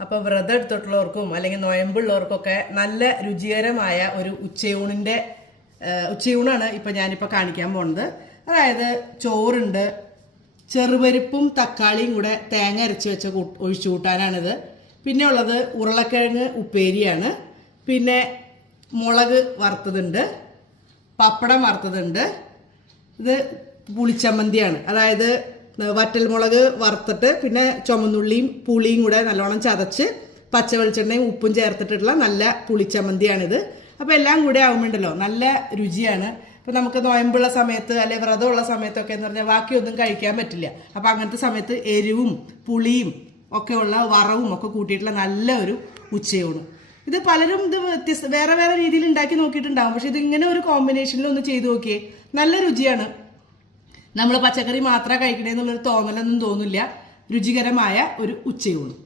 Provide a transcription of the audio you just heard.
അപ്പോൾ വ്രതം എടുത്തിട്ടുള്ളവർക്കും അല്ലെങ്കിൽ നോയമ്പുള്ളവർക്കൊക്കെ നല്ല രുചികരമായ ഒരു ഉച്ചയൂണിന്റെ ഉച്ചയൂണാണ് ഇപ്പം ഞാനിപ്പോൾ കാണിക്കാൻ പോണത്. അതായത് ചോറുണ്ട് ചെറുപരിപ്പും തക്കാളിയും കൂടെ തേങ്ങ അരച്ച് വെച്ച ഒഴിച്ചു കൂട്ടാനാണിത്. പിന്നെ ഉള്ളത് ഉരുളക്കിഴങ്ങ് ഉപ്പേരിയാണ്. പിന്നെ മുളക് വറുത്തതുണ്ട് പപ്പടം വറുത്തതുണ്ട്. ഇത് പുളിച്ചമ്മന്തിയാണ്. അതായത് വറ്റൽമുളക് വറുത്തിട്ട് പിന്നെ ചുമന്നുള്ളിയും പുളിയും കൂടെ നല്ലോണം ചതച്ച് പച്ച വെളിച്ചെണ്ണയും ഉപ്പും ചേർത്തിട്ടുള്ള നല്ല പുളിച്ചമന്തിയാണിത് അപ്പോൾ എല്ലാം കൂടെ ആകുമ്പോണ്ടല്ലോ നല്ല രുചിയാണ്. ഇപ്പം നമുക്ക് നോയമ്പുള്ള സമയത്ത് അല്ലെ വ്രതമുള്ള സമയത്തൊക്കെ എന്ന് പറഞ്ഞാൽ ബാക്കിയൊന്നും കഴിക്കാൻ പറ്റില്ല. അപ്പം അങ്ങനത്തെ സമയത്ത് എരിവും പുളിയും ഒക്കെ ഉള്ള വറവും ഒക്കെ കൂട്ടിയിട്ടുള്ള നല്ല ഒരു ഉച്ചയൂണ് ഇത് പലരും ഇത് വ്യത്യസ്ത വേറെ വേറെ രീതിയിൽ ഉണ്ടാക്കി നോക്കിയിട്ടുണ്ടാകും പക്ഷെ ഇങ്ങനെ ഒരു കോമ്പിനേഷനിൽ ഒന്ന് ചെയ്തു നോക്കിയേ നല്ല രുചിയാണ്. നമ്മൾ പച്ചക്കറി മാത്രമേ കഴിക്കണേ എന്നുള്ളൊരു തോന്നലൊന്നും തോന്നില്ല. രുചികരമായ ഒരു ഉച്ചയൂണ്.